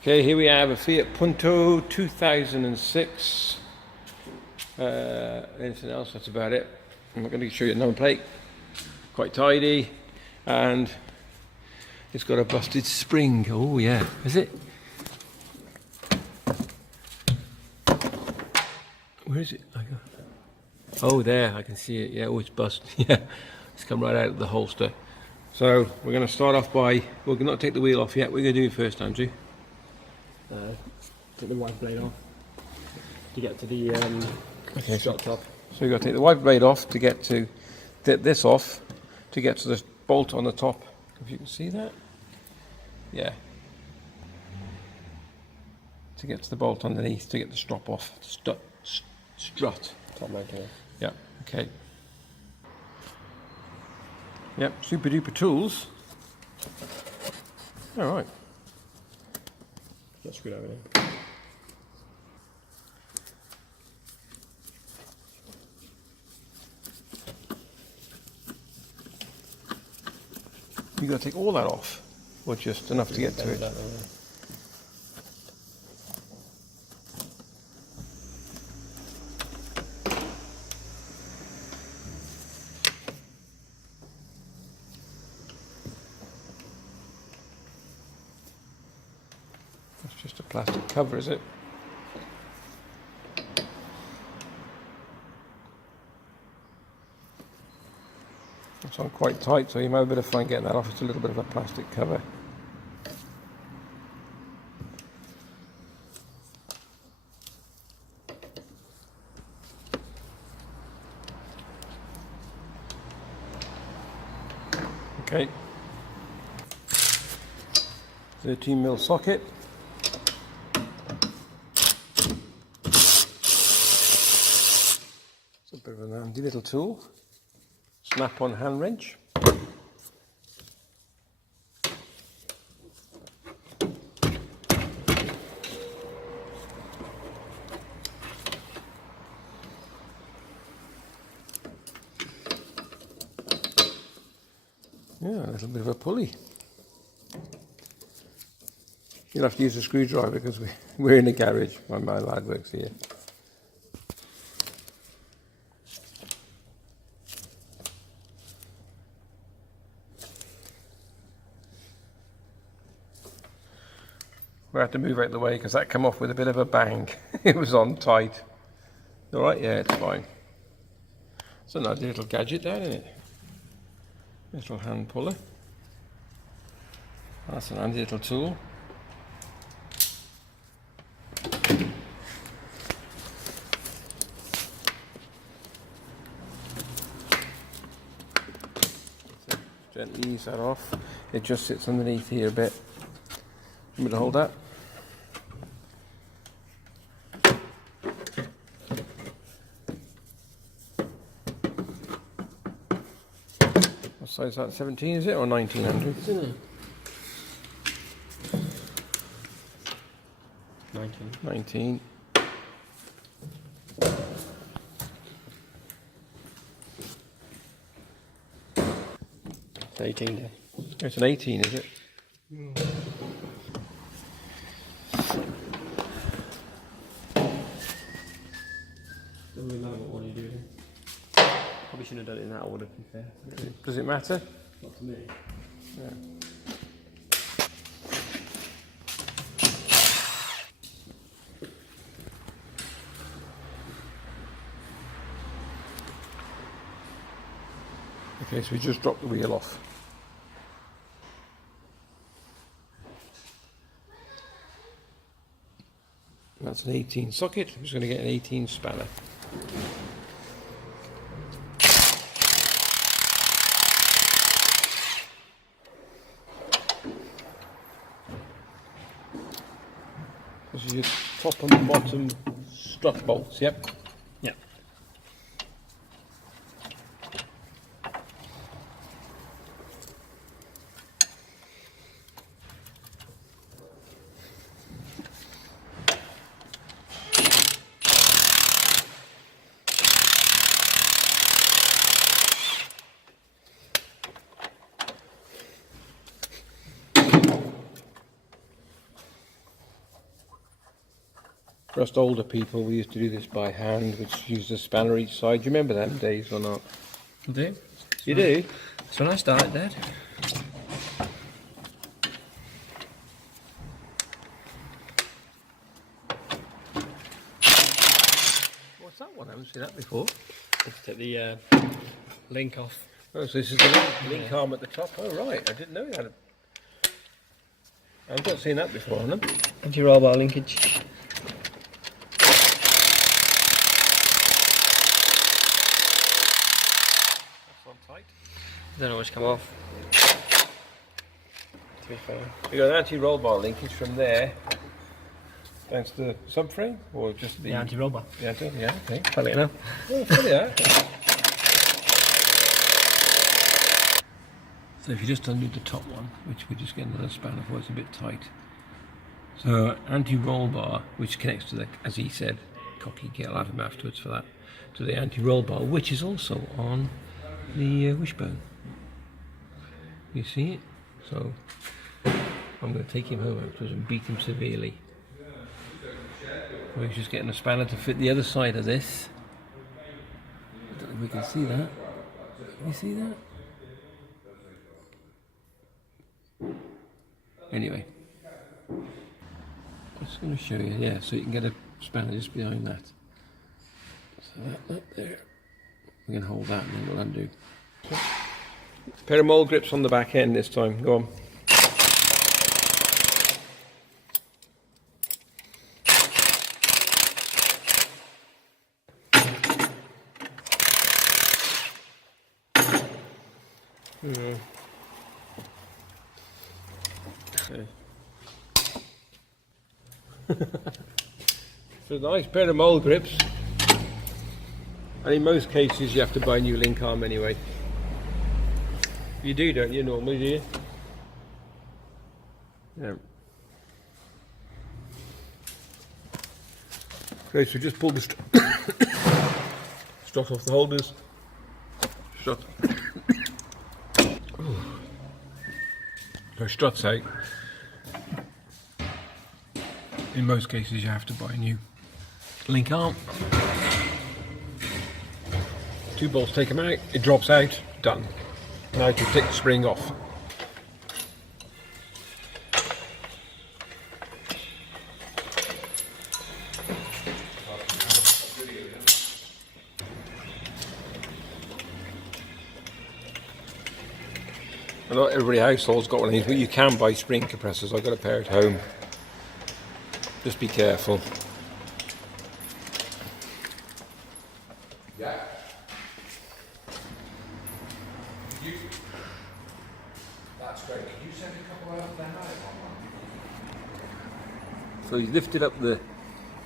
Okay, here we have a Fiat Punto 2006. Anything else? That's about it. I'm not going to show you the number plate. Quite tidy, and it's got a busted spring. Oh yeah, is it? Where is it? Oh, there, I can see it. Yeah, oh, it's busted. Yeah, it's come right out of the holster. So we're going to start off by, we're not take the wheel off yet. We're going to do it first, Andrew. Take the wiper blade off to get to the shot top. So you've got to take the wiper blade off to get to this off to get to the bolt on the top. If you can see that, yeah. To get to the bolt underneath to get the strap off, strut. Top mount, yeah. Yeah. Okay. Yep. Super duper tools. All right. Get screwed over there. You got to take all that off, or just enough to get to it. That's just a plastic cover, is it? It's on quite tight, so you might have a bit of fun getting that off. It's a little bit of a plastic cover. Okay. 13mm socket. It's a bit of a handy little tool. Snap-on hand wrench. Yeah, a little bit of a pulley. You'll have to use a screwdriver because we're in a garage. My lad works here. We have to move out of the way because that came off with a bit of a bang. It was on tight. All right, yeah, it's fine. It's a nice little gadget there, isn't it? Little hand puller. That's an handy little tool. So gently ease that off. It just sits underneath here a bit. I'm going to hold that. What size is that? 17 is it, or 19, Andrew? It's in there. 19. 19. It's 18 there. It's an 18, is it? Doesn't really matter what one you do then. Probably shouldn't have done it in that order, to be fair. Does it matter? Not to me. Yeah. Okay, so we just dropped the wheel off. That's an 18 socket. I'm just going to get an 18 spanner. This is your top and bottom strut bolts, yep. Yeah. For us older people, we used to do this by hand, which used a spanner each side. Do you remember them days or not? I do. You do? That's when I started, Dad. What's that one? I haven't seen that before. Let's take the link off. Oh, so this is the link arm at the top. Oh, right. I didn't know you had a... I've not seen that before on them. Anti-roll bar linkage. That's on tight. Don't always come off. To be fair. You got an anti-roll bar linkage from there down to the subframe, or just the anti-roll bar. Yeah, yeah, okay. Funny enough. Oh, funny that. So if you just undo the top one, which we just get another spanner for, it's a bit tight. So anti-roll bar, which connects to the, as he said, cocky, I'll have him afterwards for that, to the anti-roll bar, which is also on the wishbone. You see it? So I'm going to take him home afterwards and beat him severely. We're just getting a spanner to fit the other side of this. I don't know if we can see that. Can you see that? Anyway, I'm just going to show you, yeah, so you can get a spanner just behind that. So that there, we can hold that and then we'll undo. Pair of mole grips on the back end this time, go on. Okay. So a nice pair of mole grips, and in most cases you have to buy a new link arm anyway. You do, don't you, normally, do you? Yeah. Okay, so just pull the strut off the holders. Strut. So struts out. In most cases you have to buy a new link arm. 2 bolts, take them out, it drops out, done. Now you take the spring off. Not every household's got one of these, but you can buy spring compressors. I've got a pair at home. Just be careful. Yeah. That's great. Can you send a couple out there? So you lifted up the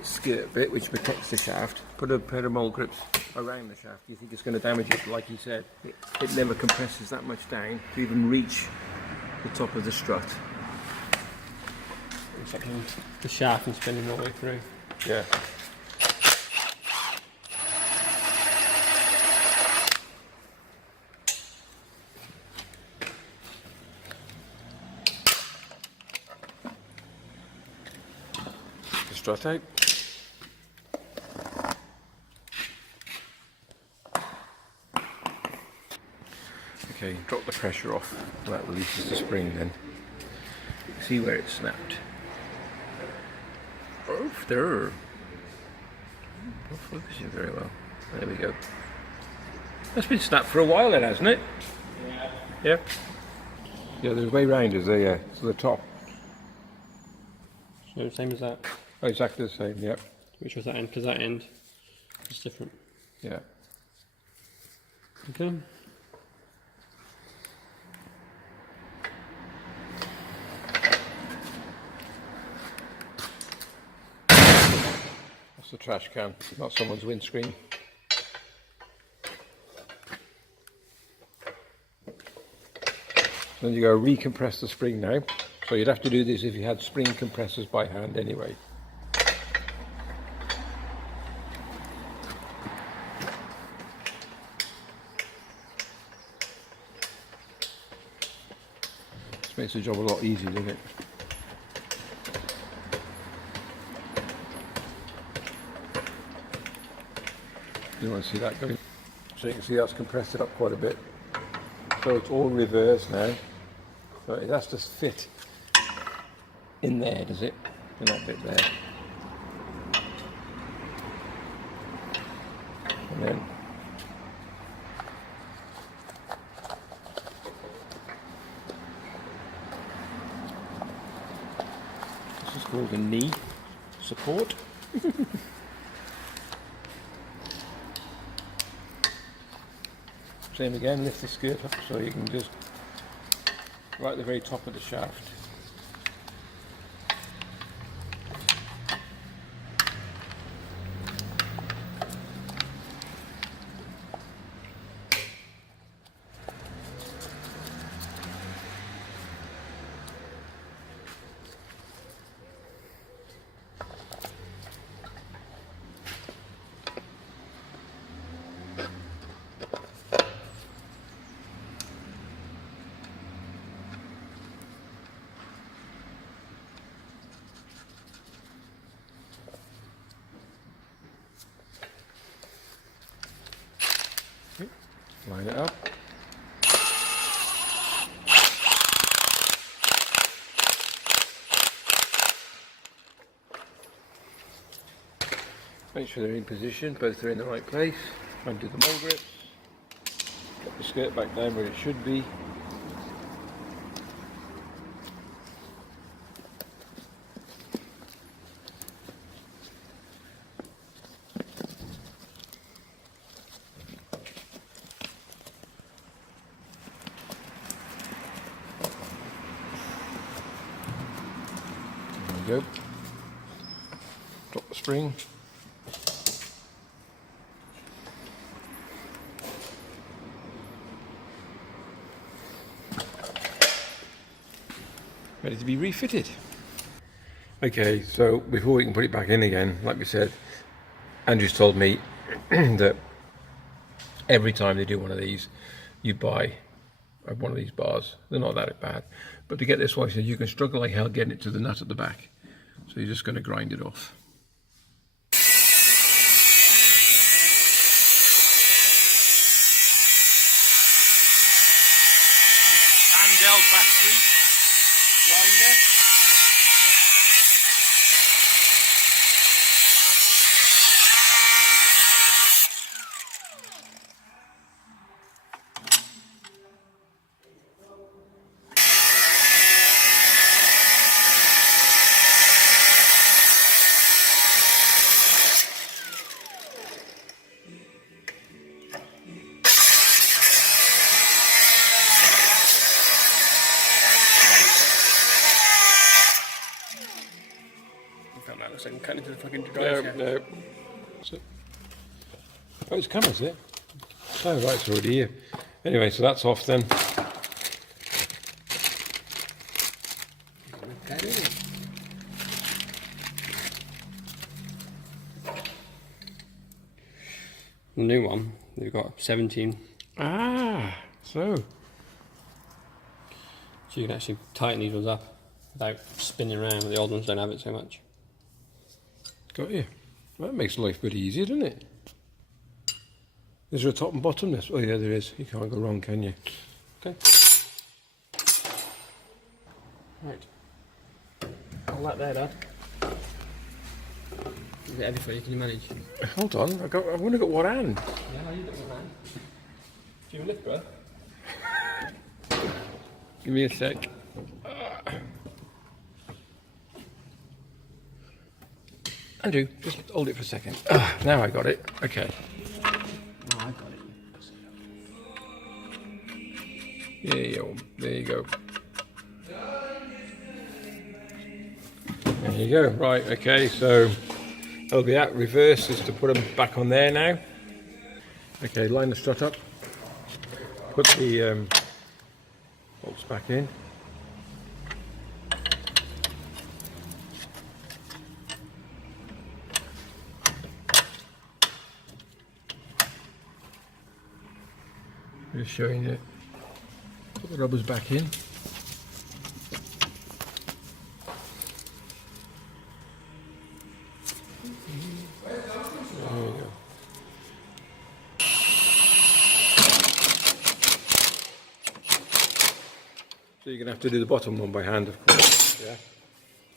skirt bit, which protects the shaft. Put a pair of mole grips around the shaft. You think it's going to damage it? Like you said, it never compresses that much down to even reach the top of the strut. It's like the shaft and spinning all the way through. Yeah. The strut out. Okay, drop the pressure off. That releases the spring then. See where it snapped. Oh, there. Not focusing very well. There we go. That's been snapped for a while then, hasn't it? Yeah. Yeah? Yeah, there's way round, is there? Yeah, to the top. So same as that. Oh, exactly the same, yeah. Which was that end? Because that end is different. Yeah. Okay. That's the trash can, not someone's windscreen. Then you go recompress the spring now. So you'd have to do this if you had spring compressors by hand anyway. This makes the job a lot easier, doesn't it? You want to see that going. So you can see that's compressed it up quite a bit. So it's all reversed now. So it has to fit in there, does it? In that bit there. And then this is called the knee support. Same again, lift the skirt up so you can just right at the very top of the shaft. Line it up. Make sure they're in position, both are in the right place. Undo the mole grips. Get the skirt back down where it should be. There we go. Drop the spring. Ready to be refitted. Okay, so before we can put it back in again, like we said, Andrew's told me that every time they do one of these, you buy one of these bars. They're not that bad, but to get this one, he said you can struggle like hell getting it to the nut at the back. So you're just going to grind it off. Handheld battery grinder. That looks like I'm cutting into the fucking drive. No. So, oh, it's cameras there. Oh, right, it's already here. Anyway, so that's off then. The new one, they've got 17. Ah, so So you can actually tighten these ones up without spinning around. The old ones don't have it so much. got you. Well, that makes life pretty easy, doesn't it? Is there a top and bottom this? Oh yeah, there is. You can't go wrong, can you? Okay. Right. All that there, Dad. Is it heavy for you? Can you manage? Hold on, I've only got one hand. Yeah, you got one hand. Do you have a lift, bro? Give me a sec. Andrew, just hold it for a second. Now I got it. Okay. Oh, I got it. There you go. There you go. Right, okay, so that'll be that. Reverse is to put them back on there now. Okay, line the strut up. Put the bolts back in. Just showing you. Put the rubbers back in. There we go. So you're going to have to do the bottom one by hand, of course, yeah?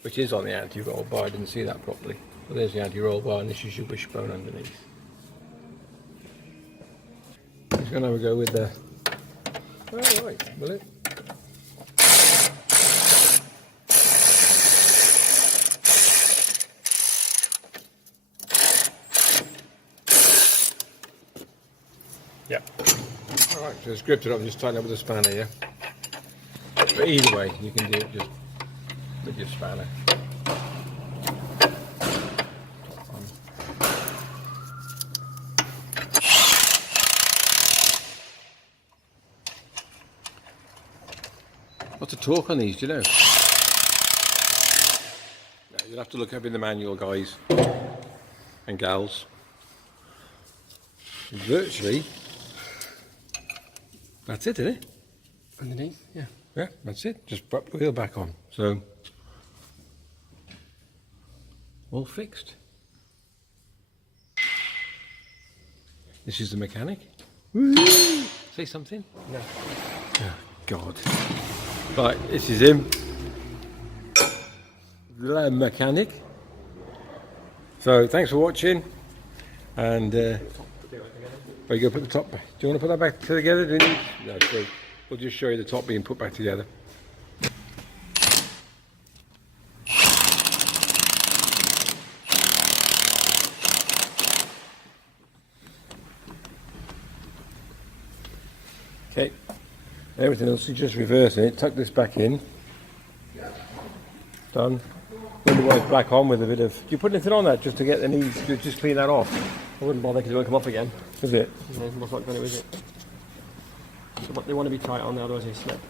Which is on the anti-roll bar. I didn't see that properly. So there's the anti-roll bar, and this is your wishbone underneath. He's going to have a go with the... Oh, right, will it? Yeah. Alright, so it's gripped it up, just tighten up with a spanner, yeah? But either way, you can do it just with your spanner. What's the torque on these, do you know? No, you'll have to look up in the manual, guys and gals. Virtually, that's it, isn't it? Underneath, yeah. Yeah, that's it. Just put the wheel back on. So, all fixed. This is the mechanic. Woo! Say something? No. Oh, God. Right, this is him. The mechanic. So, thanks for watching. And, are you going to put the top back? Do you want to put that back together? Do you need? No, so we'll just show you the top being put back together. Okay, everything else is just reversing it. Tuck this back in. Done. Window wipes back on with a bit of... Do you put anything on that just to get the knees, just clean that off? I wouldn't bother because it will come off again. Is it? No, it's not going to, is it? So but they want to be tight on there, otherwise they slip.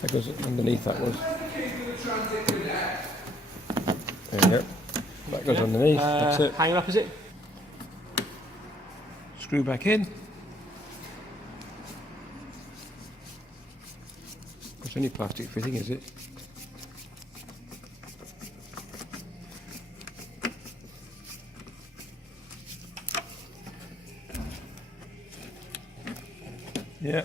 That goes underneath that was. There you go. That goes underneath. That's it. Hanging up, is it? Screw back in. It's only plastic fitting, is it? Yeah.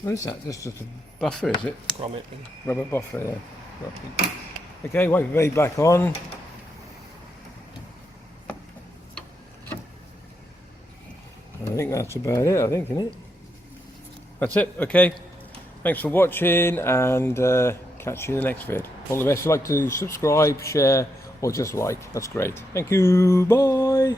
What is that? Just a buffer, is it? Grommet. Rubber buffer, yeah. Okay, wipe your blade back on. I think that's about it, isn't it? That's it, okay. Thanks for watching, and catch you in the next vid. All the best. If you'd like to subscribe, share, or just like, that's great. Thank you, bye.